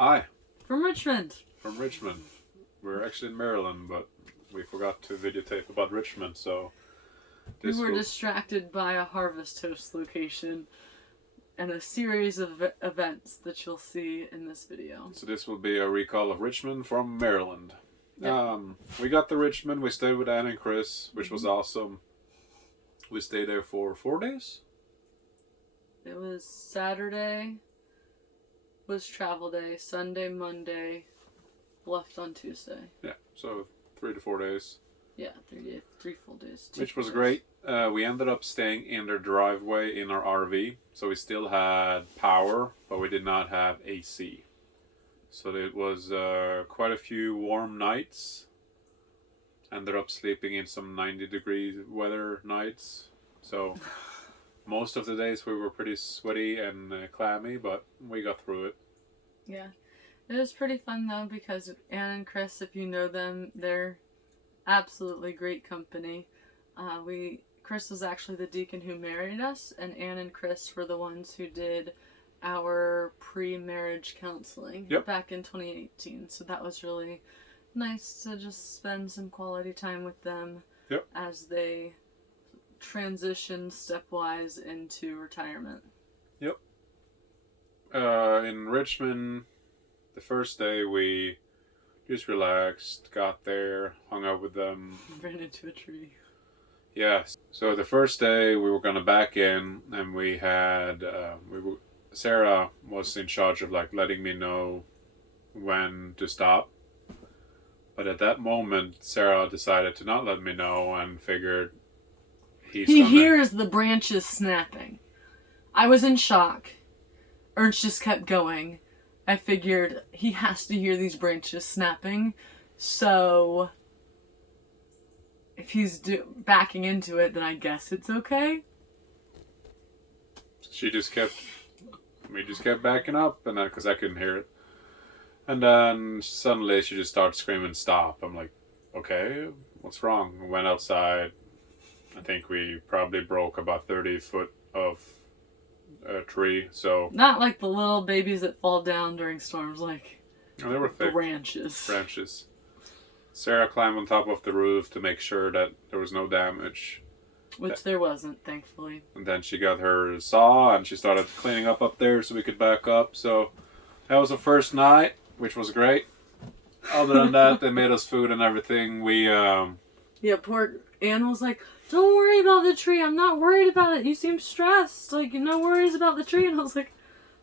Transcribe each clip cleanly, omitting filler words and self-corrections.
Hi, From Richmond. from Richmond. We're actually in Maryland, but we forgot to videotape about Richmond, so We were distracted by a Harvest Toast location and a series of events that you'll see in this video. So this will be a recall of Richmond from Maryland. Yep. We got to Richmond. We stayed with Anne and Chris, which was awesome. We stayed there for 4 days. It was Saturday, was travel day, Sunday, Monday, left on Tuesday. Yeah, so 3 to 4 days. Yeah, 3 full days. Which was great. We ended up staying in their driveway in our RV, so we still had power, but we did not have AC. So it was quite a few warm nights. Ended up sleeping in some 90-degree weather nights. So most of the days we were pretty sweaty and clammy, but we got through it. Yeah. It was pretty fun though, because Anne and Chris, if you know them, they're absolutely great company. Chris was actually the deacon who married us, and Anne and Chris were the ones who did our pre-marriage counseling back in 2018. So that was really nice to just spend some quality time with them as they transition stepwise into retirement. Yep. In Richmond, the first day we just relaxed, got there, hung out with them. Ran into a tree. Yes. So the first day we were gonna back in, and we had Sarah was in charge of letting me know when to stop. But at that moment, Sarah decided to not let me know and figured he hears the branches snapping. I was in shock. Ernst just kept going. I figured he has to hear these branches snapping, so if he's backing into it, then I guess it's okay. We just kept backing up, and then because I couldn't hear it, and then suddenly she just started screaming, "Stop!" I'm like, "Okay, what's wrong?" We went outside. I think we probably broke about 30 foot of a tree, so not like the little babies that fall down during storms, like they were thick branches. Sarah climbed on top of the roof to make sure that there was no damage, which there wasn't, thankfully. And then she got her saw and she started cleaning up there so we could back up. So that was the first night, which was great. Other than that, they made us food and everything. Poor Anne was like, "Don't worry about the tree. I'm not worried about it. You seem stressed. Like, no worries about the tree." And I was like,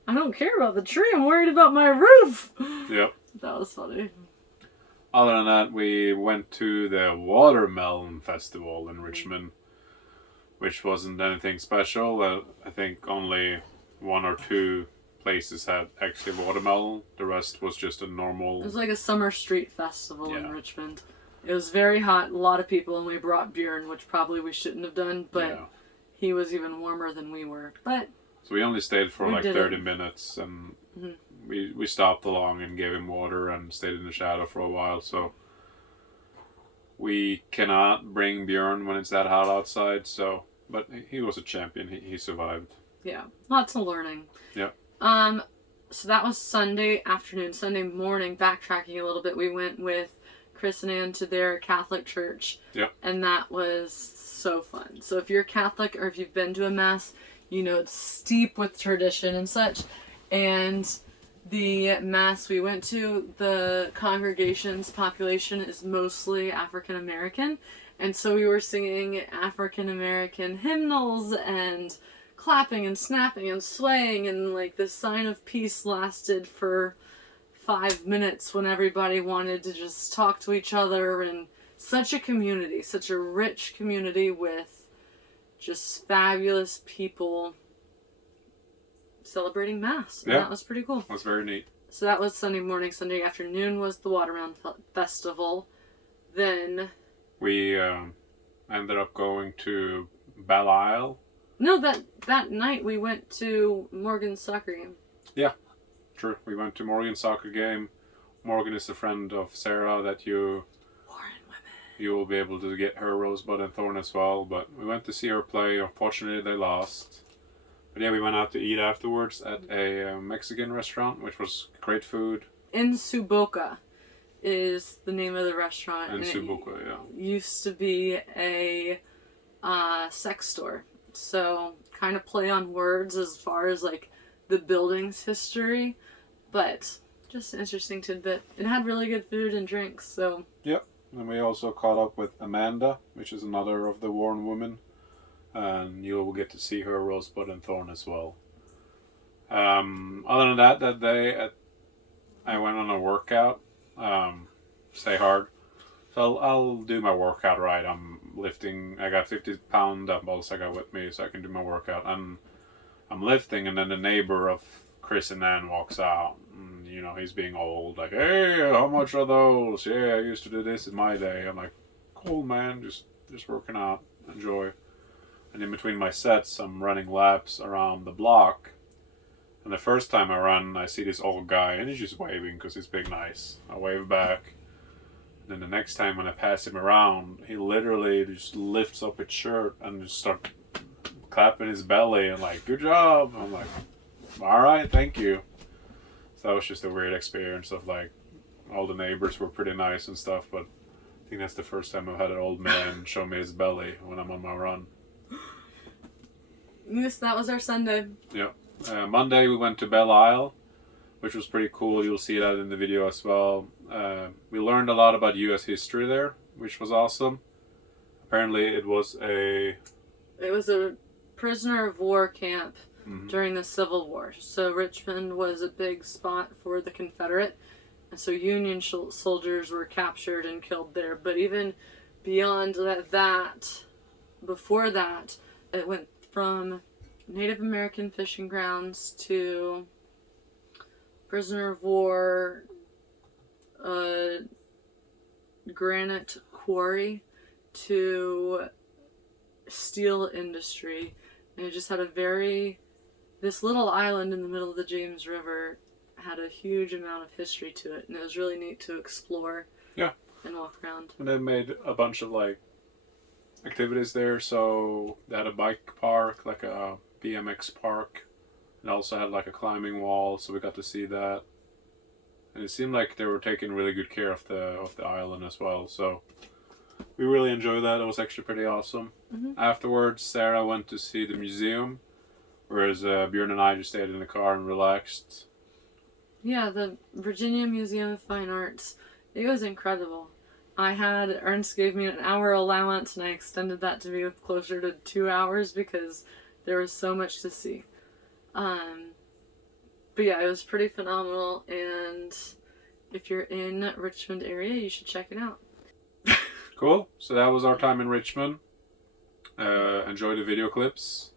"I don't care about the tree. I'm worried about my roof." Yep. That was funny. Other than that, we went to the Watermelon Festival in Richmond, which wasn't anything special. I think only 1 or 2 places had actually watermelon. The rest was just a normal... It was like a summer street festival in Richmond. It was very hot, a lot of people, and we brought Bjorn, which probably we shouldn't have done, but he was even warmer than we were. But so we only stayed for 30 minutes, and we stopped along and gave him water and stayed in the shadow for a while. So we cannot bring Bjorn when it's that hot outside. So, but he was a champion. He survived. Yeah, lots of learning. Yeah. So that was Sunday afternoon. Sunday morning, backtracking a little bit, we went with Chris and Ann to their Catholic church. Yep. And that was so fun. So if you're Catholic or if you've been to a mass, you know it's steep with tradition and such. And the mass we went to, the congregation's population is mostly African American. And so we were singing African American hymnals and clapping and snapping and swaying, and like the sign of peace lasted for 5 minutes when everybody wanted to just talk to each other. And such a community, such a rich community with just fabulous people celebrating Mass. And that was pretty cool. That was very neat. So that was Sunday morning. Sunday afternoon was the Watermelon Festival. Then we ended up going to Belle Isle. No, that night we went to Morgan's soccer game. Yeah. True. We went to Morgan's soccer game. Morgan is a friend of Sarah that you will be able to get her Rosebud and Thorn as well. But we went to see her play. Unfortunately, they lost. But yeah, we went out to eat afterwards at a Mexican restaurant, which was great food. In Suboca is the name of the restaurant. And Suboca, yeah. Used to be a sex store. So kind of play on words as far as like the building's history, but just an interesting tidbit. It had really good food and drinks, so. Yep. And we also caught up with Amanda, which is another of the Warren women. And you'll get to see her Rosebud and Thorn as well. Other than that day I went on a workout. Stay hard. So I'll do my workout right. I'm lifting. I got 50-pound dumbbells I got with me, so I can do my workout. I'm lifting, and then the neighbor of Chris and Ann walks out. And, you know, he's being old. Like, hey, how much are those? Yeah, I used to do this in my day. I'm like, cool, man. Just working out. Enjoy. And in between my sets, I'm running laps around the block. And the first time I run, I see this old guy, and he's just waving because he's being nice. I wave back. And then the next time when I pass him around, he literally just lifts up his shirt and just starts clapping his belly and like, good job. I'm like, all right, thank you. So that was just a weird experience of like, all the neighbors were pretty nice and stuff, but I think that's the first time I've had an old man show me his belly when I'm on my run. Yes, that was our Sunday. Yep. Monday we went to Belle Isle, which was pretty cool. You'll see that in the video as well. We learned a lot about U.S. history there, which was awesome. Apparently it was a prisoner of war camp during the Civil War. So Richmond was a big spot for the Confederate. And so Union soldiers were captured and killed there. But even beyond that, before that, it went from Native American fishing grounds to prisoner of war, granite quarry, to steel industry. And it just had this little island in the middle of the James River had a huge amount of history to it, and it was really neat to explore. Yeah. And walk around. And they made a bunch of like activities there. So they had a bike park, like a BMX park, and also had like a climbing wall, so we got to see that. And it seemed like they were taking really good care of the island as well, so we really enjoyed that. It was actually pretty awesome. Afterwards, Sarah went to see the museum, whereas Bjorn and I just stayed in the car and relaxed. Yeah, the Virginia Museum of Fine Arts. It was incredible. Ernst gave me an hour allowance, and I extended that to be closer to 2 hours because there was so much to see. But yeah, it was pretty phenomenal, and if you're in Richmond area, you should check it out. Cool. So that was our time in Richmond. Enjoy the video clips.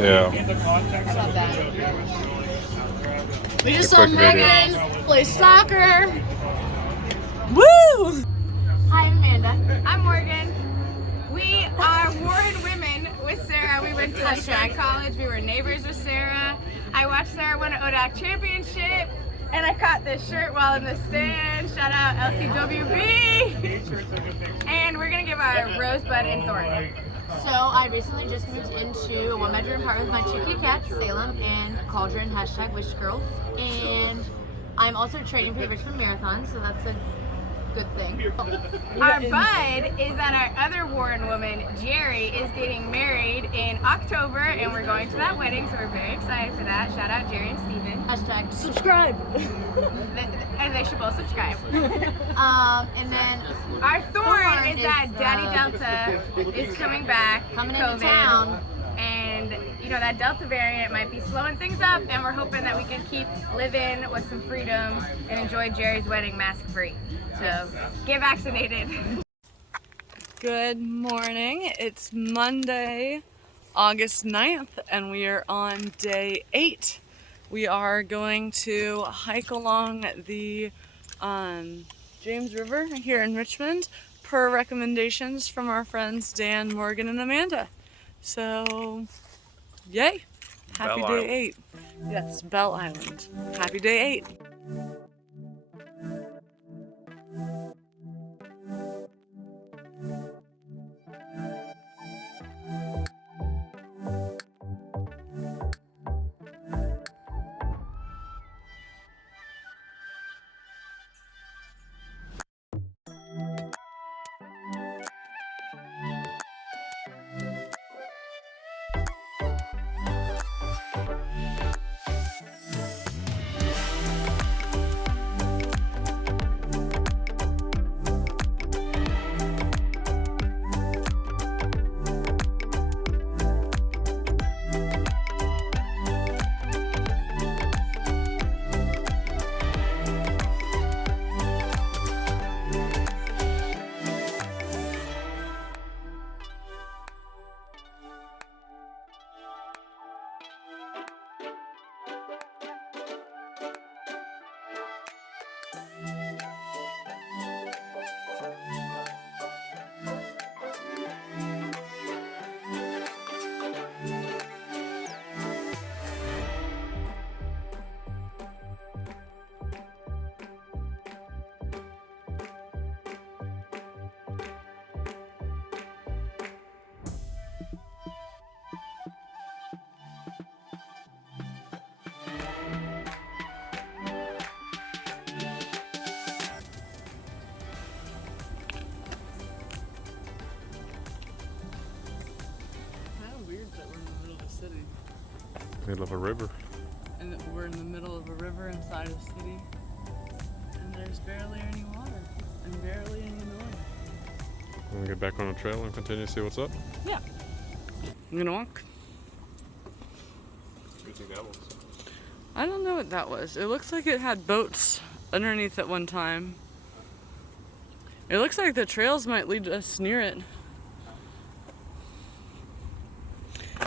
Yeah. We just A saw quick video. Megan play soccer. Woo! Hi, I'm Amanda. I'm Morgan. We are Warren women with Sarah. We went to Stratton College. We were neighbors with Sarah. I watched Sarah win an ODAC championship. And I caught this shirt while in the stand. Shout out LCWB. And we're gonna give our Rosebud and Thorn. So I recently just moved into a one-bedroom apartment with my 2 kitty cats, Salem and Cauldron, hashtag Wish Girls. And I'm also training for the Richmond Marathon, so that's a good thing. Our bud is that our other Warren woman, Jerry, is getting married in October, and we're going to that wedding, so we're very excited for that. Shout out Jerry and Steven. Hashtag subscribe. And they should both subscribe. And then Our Thorn is that Daddy Delta is coming back, coming COVID, into town. and you know that Delta variant might be slowing things up, and we're hoping that we can keep living with some freedom and enjoy Jerry's wedding mask-free. So get vaccinated. Good morning. It's Monday, August 9th, and we are on day 8. We are going to hike along the James River here in Richmond per recommendations from our friends Dan, Morgan, and Amanda. So, yay! Happy Bell day Island. 8. Yes, Bell Island. Happy day 8. Middle of a river. And that we're in the middle of a river inside a city, and there's barely any water and barely any noise. I'm gonna get back on the trail and continue to see what's up. Yeah. I'm gonna walk. What do you think that was? I don't know what that was. It looks like it had boats underneath at one time. It looks like the trails might lead us near it.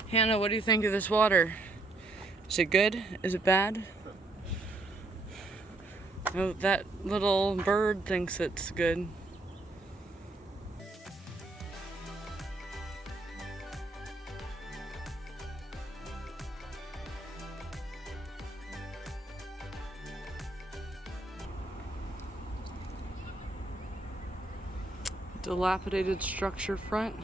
Hannah, what do you think of this water? Is it good? Is it bad? Oh, that little bird thinks it's good. Dilapidated structure front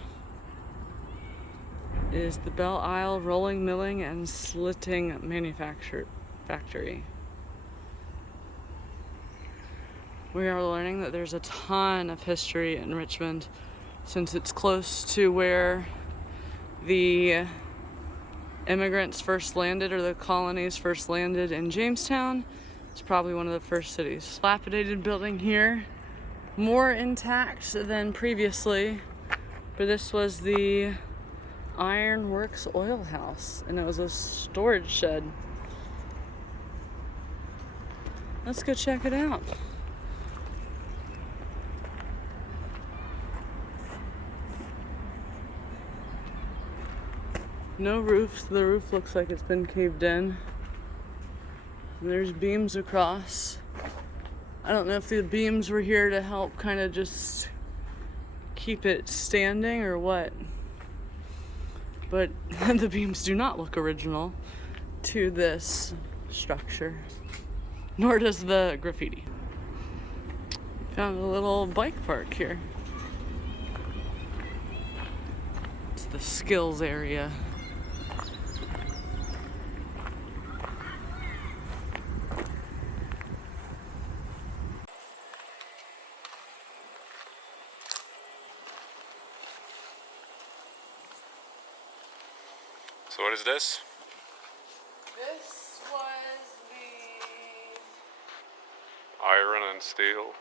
is the Belle Isle Rolling, Milling, and Slitting Factory. We are learning that there's a ton of history in Richmond since it's close to where the immigrants first landed, or the colonies first landed in Jamestown. It's probably one of the first cities. Dilapidated building here, more intact than previously, but this was the Iron Works Oil House, and it was a storage shed. Let's go check it out. No roofs. The roof looks like it's been caved in. And there's beams across. I don't know if the beams were here to help kind of just keep it standing or what. But the beams do not look original to this structure. Nor does the graffiti. Found a little bike park here. It's the skills area. So what is this? This was Iron and steel.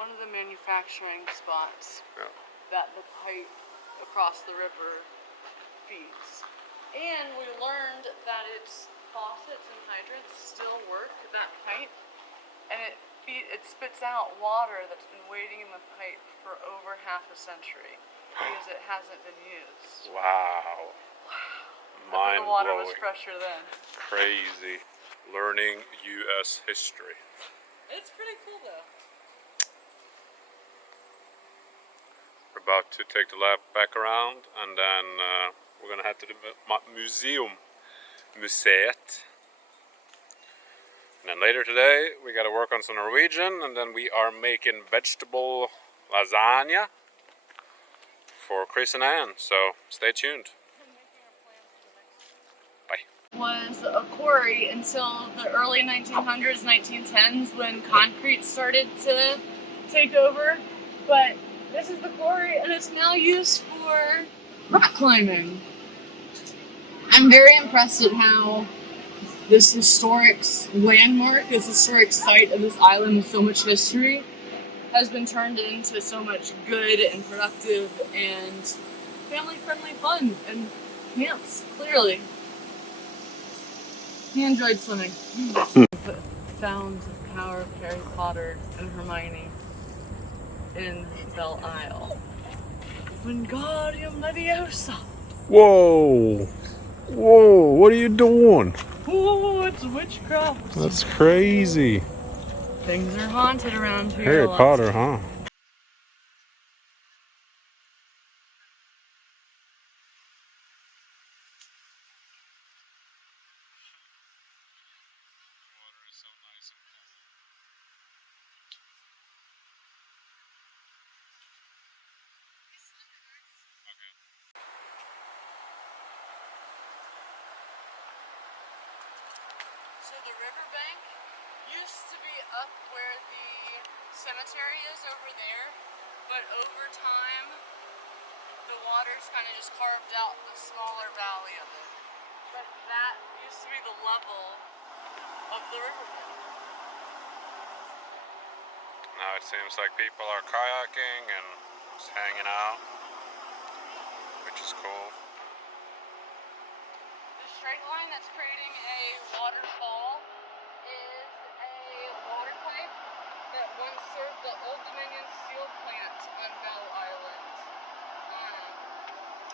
one of the manufacturing spots Yeah. that the pipe across the river feeds. And we learned that its faucets and hydrants still work, that pipe, and it spits out water that's been waiting in the pipe for over half a century because it hasn't been used. Wow. I think the water was Mind-blowing. fresher then. Crazy. Learning U.S. history. It's pretty cool though. We're about to take the lap back around, and then we're gonna head to the museet. And then later today, we gotta work on some Norwegian, and then we are making vegetable lasagna for Chris and Anne. So stay tuned. Bye. Was a quarry until the early 1900s, 1910s when concrete started to take over. But this is the quarry and it's now used for rock climbing. I'm very impressed at how this historic landmark, this historic site of this island with so much history has been turned into so much good and productive and family-friendly fun and camps, clearly. He enjoyed swimming. Found the power of Harry Potter and Hermione in Belle Isle. Wingardium Leviosa. Whoa! Whoa! What are you doing? Oh, it's witchcraft. That's crazy. Things are haunted around here. Harry Lots. Potter, huh? So the riverbank used to be up where the cemetery is over there, but over time the water's kind of just carved out the smaller valley of it. But that used to be the level of the riverbank. Now it seems like people are kayaking and just hanging out, which is cool. The straight line that's creating a waterfall is a water pipe that once served the Old Dominion steel plant on Belle Island.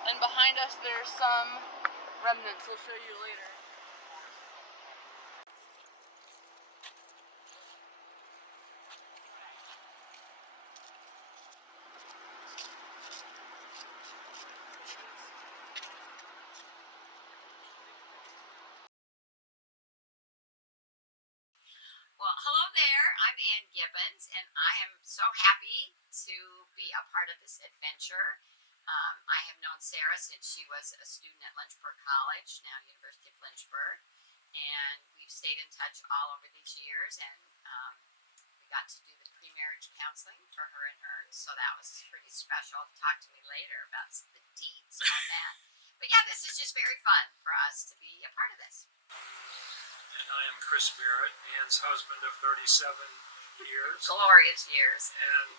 And behind us there's some remnants I'll show you later. Well, hello there. I'm Ann Gibbons, and I am so happy to be a part of this adventure. I have known Sarah since she was a student at Lynchburg College, now University of Lynchburg, and we've stayed in touch all over these years, and we got to do the pre-marriage counseling for her and Ernst, so that was pretty special. Talk to me later about the deeds on that. But yeah, this is just very fun for us to be a part of this. And I am Chris Barrett, Ann's husband of 37 years. Glorious years. And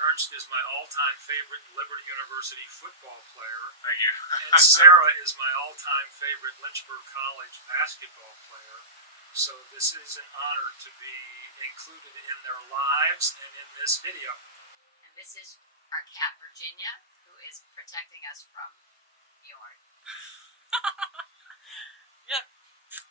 Ernst is my all-time favorite Liberty University football player. Thank you. And Sarah is my all-time favorite Lynchburg College basketball player. So this is an honor to be included in their lives and in this video. And this is our cat Virginia, who is protecting us from Bjorn. Yep.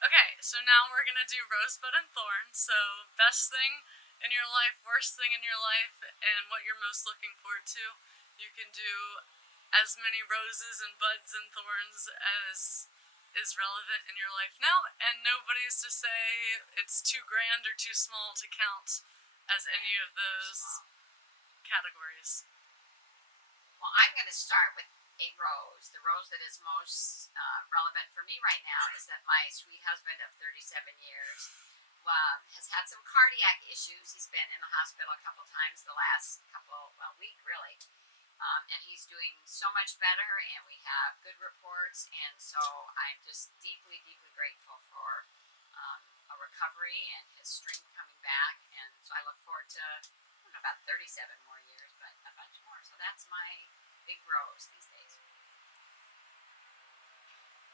Okay, so now we're gonna do Roses Buds Thorns. So best thing in your life, worst thing in your life, and what you're most looking forward to. You can do as many roses and buds and thorns as is relevant in your life now, and nobody's to say it's too grand or too small to count as any of those categories. Well, I'm going to start with a rose. The rose that is most relevant for me right now is that my sweet husband of 37 years has had some cardiac issues. He's been in the hospital a couple times the last week really. And he's doing so much better, and we have good reports, and so I'm just deeply, deeply grateful for a recovery and his strength coming back, and so I look forward to, I don't know, about 37 more years, but a bunch more, so that's my big rose these days.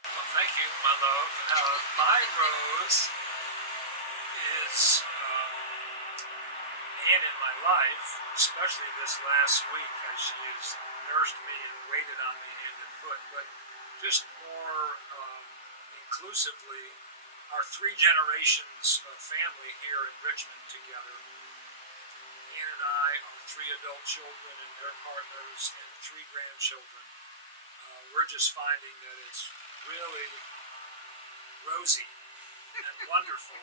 Well, thank you, my love. My rose is Anne in my life, especially this last week, as she has nursed me and waited on me hand and foot, but just more inclusively, our 3 generations of family here in Richmond together. Anne and I are 3 adult children and their partners and 3 grandchildren. We're just finding that it's really rosy and wonderful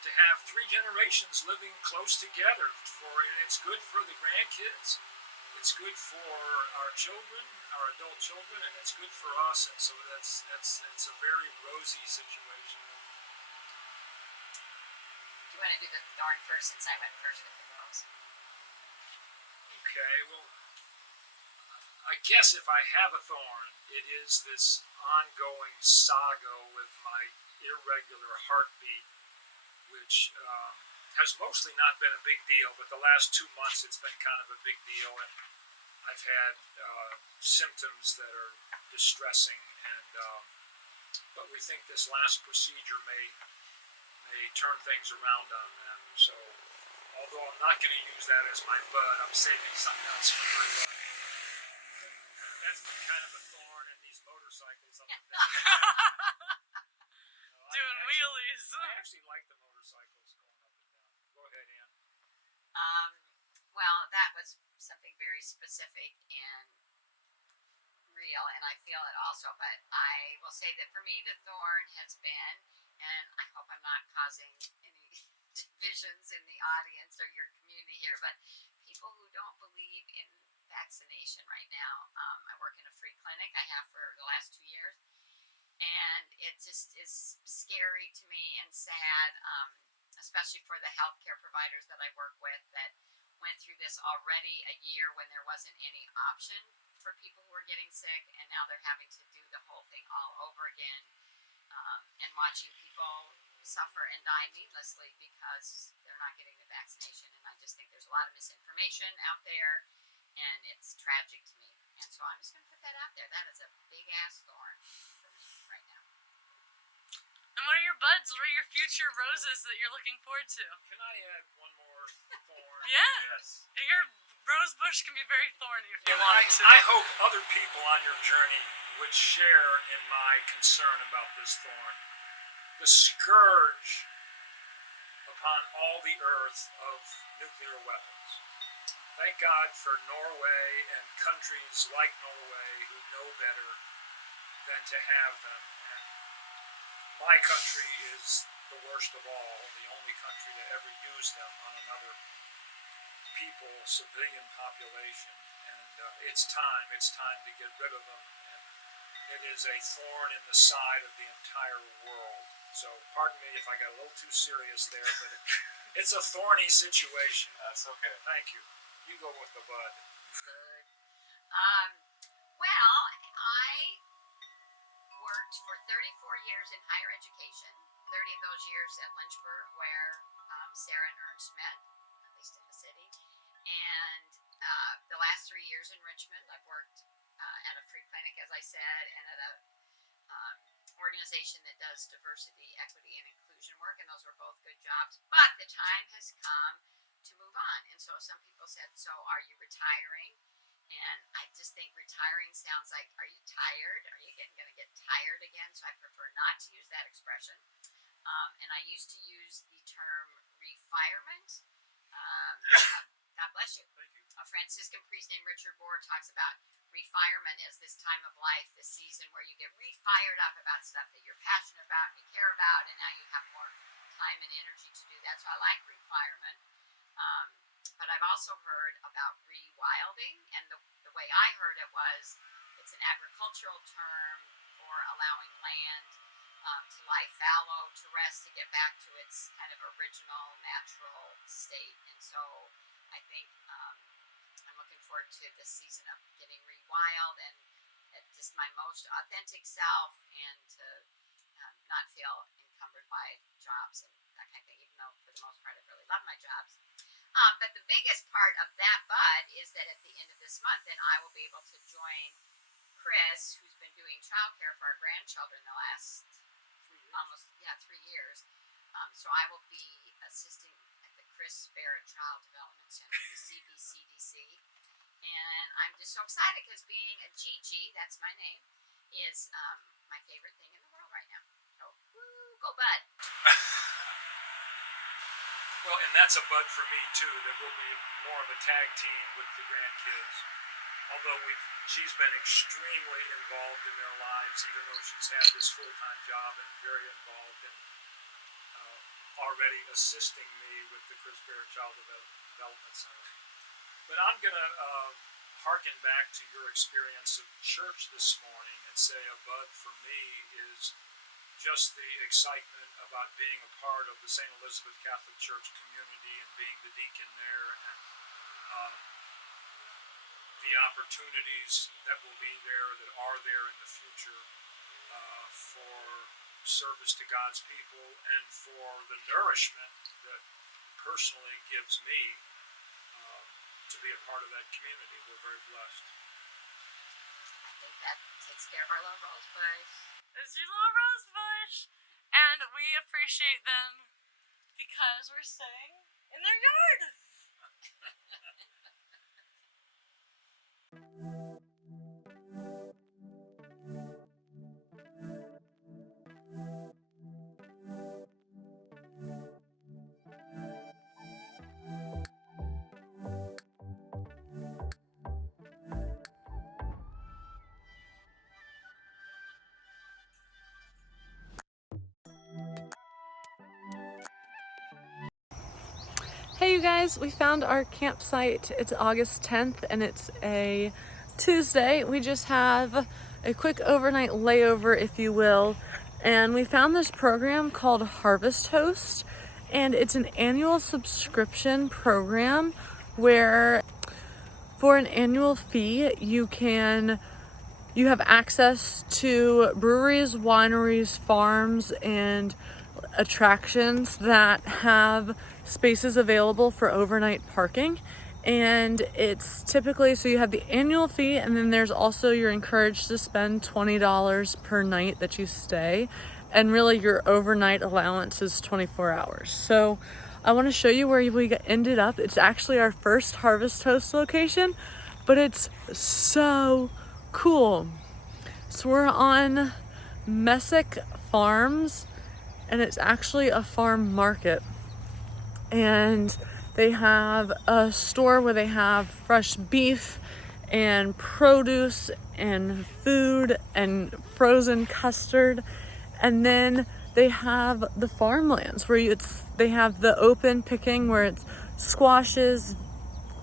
to have 3 generations living close together, and it's good for the grandkids, it's good for our children, our adult children, and it's good for us, and so it's a very rosy situation. Do you want to do the thorn first, since I went first with the rose? Okay, well, I guess if I have a thorn, it is this ongoing saga with my irregular heartbeat, which has mostly not been a big deal, but the last 2 months it's been kind of a big deal, and I've had symptoms that are distressing, and but we think this last procedure may turn things around on that. So, although I'm not going to use that as my bud, I'm saving something else for my bud. That's been kind of a thorn in these motorcycles up and down. Doing wheelies. I actually like the motorcycles going up and down. Go ahead, Ann. Well, that was something very specific and real, and I feel it also, but I will say that for me the thorn has been, and I hope I'm not causing any divisions in the audience or your community here, but people who don't believe in vaccination right now. I work in a free clinic. I have for the last 2 years. And it just is scary to me and sad, especially for the healthcare providers that I work with that went through this already a year when there wasn't any option for people who were getting sick, and now they're having to do the whole thing all over again, and watching people suffer and die needlessly because they're not getting the vaccination. And I just think there's a lot of misinformation out there, and it's tragic to me. And so I'm just going to put that out there. That is a big-ass thorn for me right now. And what are your buds? What are your future roses that you're looking forward to? Can I add one more thorn? Yeah. Yes. Your rose bush can be very thorny if you And want it to. I hope other people on your journey would share in my concern about this thorn. The scourge upon all the earth of nuclear weapons. Thank God for Norway and countries like Norway who know better than to have them. And my country is the worst of all, the only country to ever use them on another people, civilian population. And it's time to get rid of them. And it is a thorn in the side of the entire world. So pardon me if I got a little too serious there, but it's a thorny situation. That's okay. Thank you. You go with the bud. Good. Well, I worked for 34 years in higher education, 30 of those years at Lynchburg, where Sarah and Ernst met, at least in the city. And the last 3 years in Richmond, I've worked at a free clinic, as I said, and at a organization that does diversity, equity, and inclusion work, and those were both good jobs. But the time has come to move on. And so some people said, so are you retiring? And I just think retiring sounds like, are you tired? Are you going to get tired again? So I prefer not to use that expression. And I used to use the term refirement. God bless you. Thank you. A Franciscan priest named Richard Bohr talks about refirement as this time of life, this season where you get refreshed fired up about stuff that you're passionate about and you care about, and now you have more time and energy to do that. So I like requirement. But I've also heard about rewilding, and the way I heard it was it's an agricultural term for allowing land to lie fallow, to rest, to get back to its kind of original natural state. And so I think I'm looking forward to this season of getting rewild and just my most authentic self, and to not feel encumbered by jobs and that kind of thing, even though for the most part I really love my jobs. But the biggest part of that bud is that at the end of this month, then I will be able to join Chris, who's been doing childcare for our grandchildren the last 3 years. So I will be assisting at the Chris Barrett Child Development Center, the CBCDC. And I'm just so excited because being a Gigi, that's my name, is my favorite thing in the world right now. So, woo, go bud. Well, and that's a bud for me too, that we'll be more of a tag team with the grandkids. Although she's been extremely involved in their lives, even though she's had this full-time job, and very involved in already assisting me with the Chris Barrett Child Development Center. But I'm going to harken back to your experience of church this morning and say a bud for me is just the excitement about being a part of the St. Elizabeth Catholic Church community and being the deacon there, and the opportunities that will be there, that are there in the future, for service to God's people, and for the nourishment that personally gives me to be a part of that community. We're very blessed. I think that takes care of our little rose bush. It's your little rose bush, and we appreciate them because we're staying in their yard. Hey you guys, we found our campsite. It's August 10th and it's a Tuesday. We just have a quick overnight layover, if you will, and we found this program called Harvest Host, and it's an annual subscription program where for an annual fee you have access to breweries, wineries, farms, and attractions that have spaces available for overnight parking. And it's typically, so you have the annual fee, and then there's also, you're encouraged to spend $20 per night that you stay, and really your overnight allowance is 24 hours. So I want to show you where we ended up. It's actually our first Harvest Host location, but it's so cool. So we're on Messick Farms, and it's actually a farm market, and they have a store where they have fresh beef and produce and food and frozen custard, and then they have the farmlands where they have the open picking where it's squashes,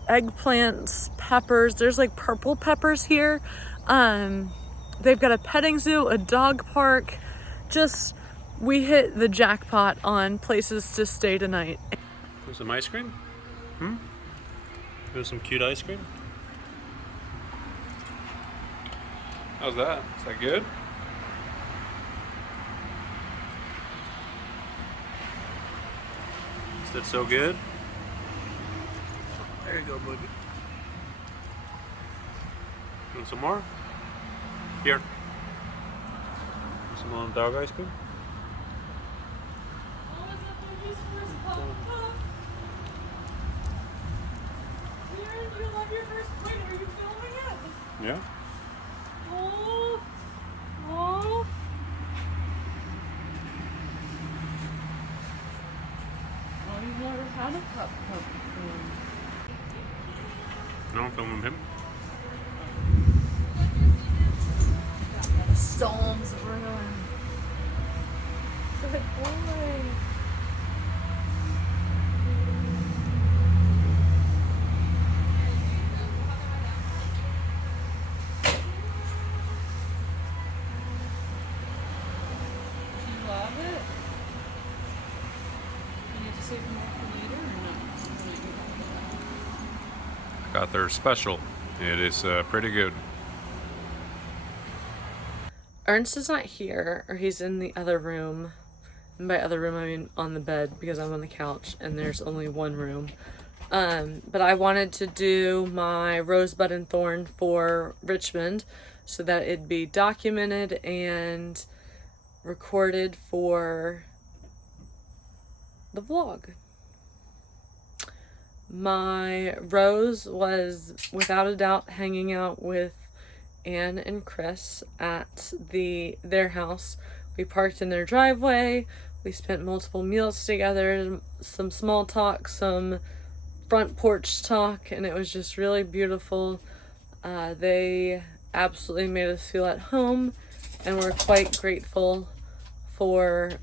eggplants, peppers. There's like purple peppers here. They've got a petting zoo, a dog park. We hit the jackpot on places to stay tonight. There's some ice cream? There's some cute ice cream? How's that? Is that good? Is that so good? There you go, baby. Want some more? Here. Some more dog ice cream? You love your first plate. Are you filming it? Yeah. Oh. Oh. Oh, you've never had a cup before. No, I'm filming him. Storms of Good boy. You love it? You need to save more for later or no? Got their special. It is pretty good. Ernst is not here, or he's in the other room. And by other room, I mean on the bed, because I'm on the couch and there's only one room. But I wanted to do my Rosebud and Thorn for Richmond so that it'd be documented and recorded for the vlog. My Rose was without a doubt hanging out with Anne and Chris at their house. We parked in their driveway. We spent multiple meals together, some small talk, some front porch talk, and it was just really beautiful. They absolutely made us feel at home, and we're quite grateful for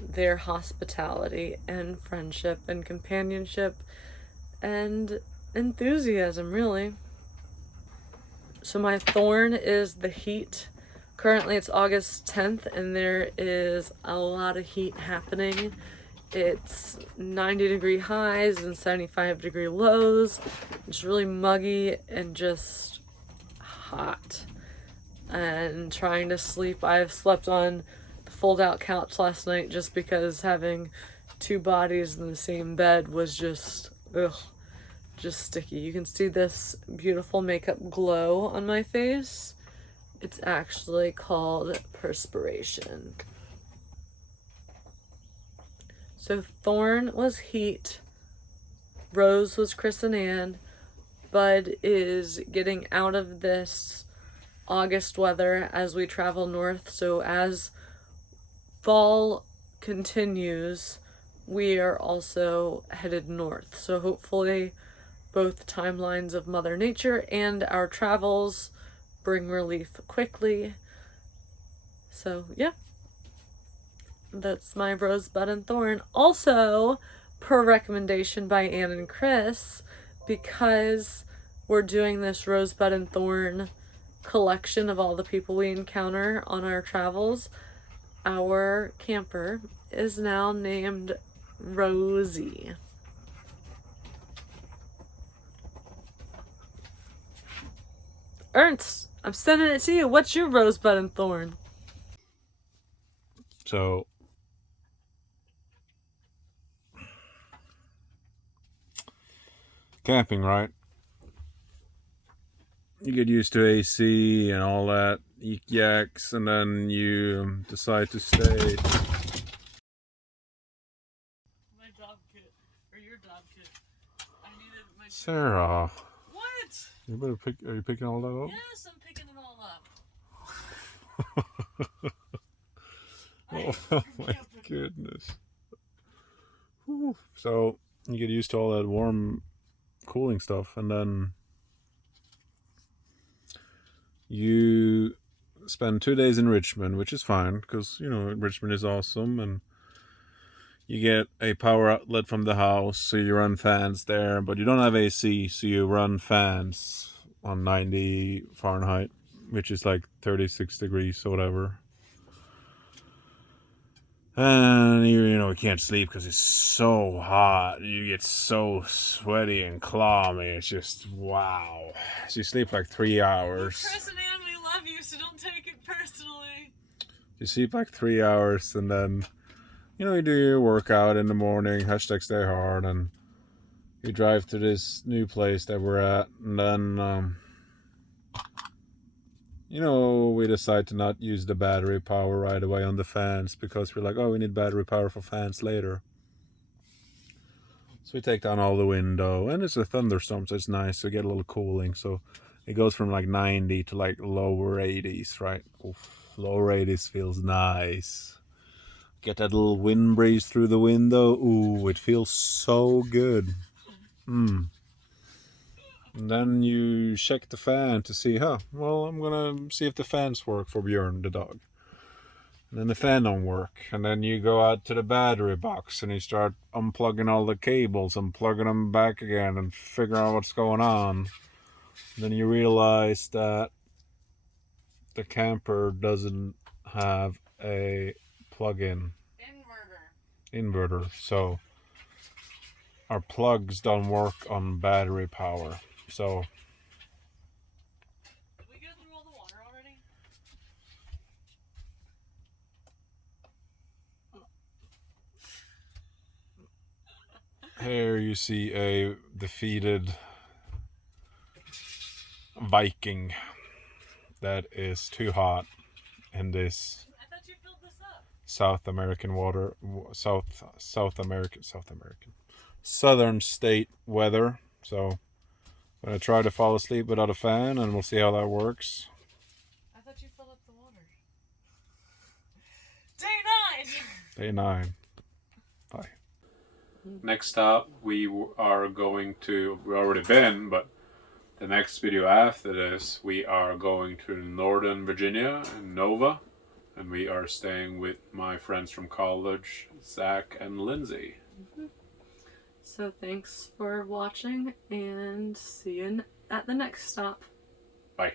their hospitality and friendship and companionship and enthusiasm, really. So my thorn is the heat. Currently it's August 10th and there is a lot of heat happening. It's 90-degree highs and 75-degree lows. It's really muggy and just hot. And trying to sleep. I've slept on the fold-out couch last night just because having two bodies in the same bed was just, just sticky. You can see this beautiful makeup glow on my face. It's actually called perspiration. So Thorn was heat, Rose was Chris and Ann, Bud is getting out of this August weather as we travel north. So as fall continues, we are also headed north. So hopefully both timelines of Mother Nature and our travels bring relief quickly. So yeah, that's my Rosebud and Thorn. Also, per recommendation by Anne and Chris, because we're doing this Rosebud and Thorn collection of all the people we encounter on our travels, our camper is now named Rosie. Ernst, I'm sending it to you. What's your Rosebud and Thorn? So camping, right? You get used to AC and all that yaks, and then you decide to stay. My dog kit, or your dog kit. I needed my. Sarah, What? you better pick. Are you picking all that up? Yes, I'm picking it all up. Oh my goodness. Whew. So you get used to all that warm, cooling stuff, and then you spend 2 days in Richmond, which is fine because, you know, Richmond is awesome, and you get a power outlet from the house, so you run fans there, but you don't have AC, so you run fans on 90 Fahrenheit, which is like 36 degrees or whatever. And you know, you can't sleep because it's so hot. You get so sweaty and clammy. It's just wow. So you sleep like 3 hours. Chris and Ann, we love you, so don't take it personally. You sleep like 3 hours, and then, you know, you do your workout in the morning, #stay hard, and you drive to this new place that we're at, and then you know, we decide to not use the battery power right away on the fans because we're like, oh, we need battery power for fans later. So we take down all the window, and it's a thunderstorm, so it's nice to get a little cooling. So it goes from like 90 to like lower 80s, right? Oof, lower 80s feels nice. Get that little wind breeze through the window. Ooh, it feels so good. And then you check the fan to see, well, I'm gonna see if the fans work for Bjorn, the dog. then the fan don't work, and then you go out to the battery box and you start unplugging all the cables and plugging them back again and figuring out what's going on. Then you realize that the camper doesn't have a plug-in inverter, so our plugs don't work on battery power. So Did we go through all the water already? here you see a defeated Viking that is too hot in this I thought you filled this up. South American water, southern state weather. So I'm gonna try to fall asleep without a fan, and we'll see how that works. I thought you filled up the water. Day 9! Day 9. Bye. Next stop, we are going to, we've already been, but the next video after this, we are going to Northern Virginia, in Nova, and we are staying with my friends from college, Zach and Lindsay. So thanks for watching, and see you at the next stop. Bye.